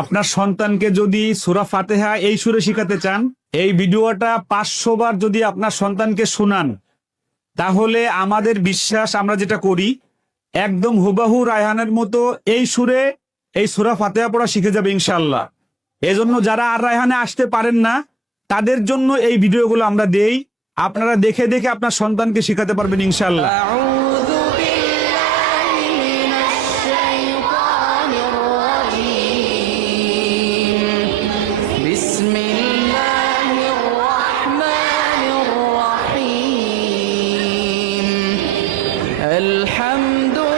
আপনার সন্তানকে যদি সূরা ফাতিহা এই সুরে শিখাতে চান, এই ভিডিওটা 500 বার যদি আপনার সন্তানকে শোনান, তাহলে আমাদের বিশ্বাস, আমরা যেটা করি, একদম হুবাহু রায়হানের মতো এই সুরে এই সূরা ফাতিহা পড়া শিখে যাবে ইনশাআল্লাহ। এজন্য যারা আর রায়হানে আসতে পারেন না, তাদের জন্য এই ভিডিওগুলো আমরা দেই। আপনারা দেখে দেখে আপনার সন্তানকে শিখাতে পারবেন ইনশাআল্লাহ। الحمد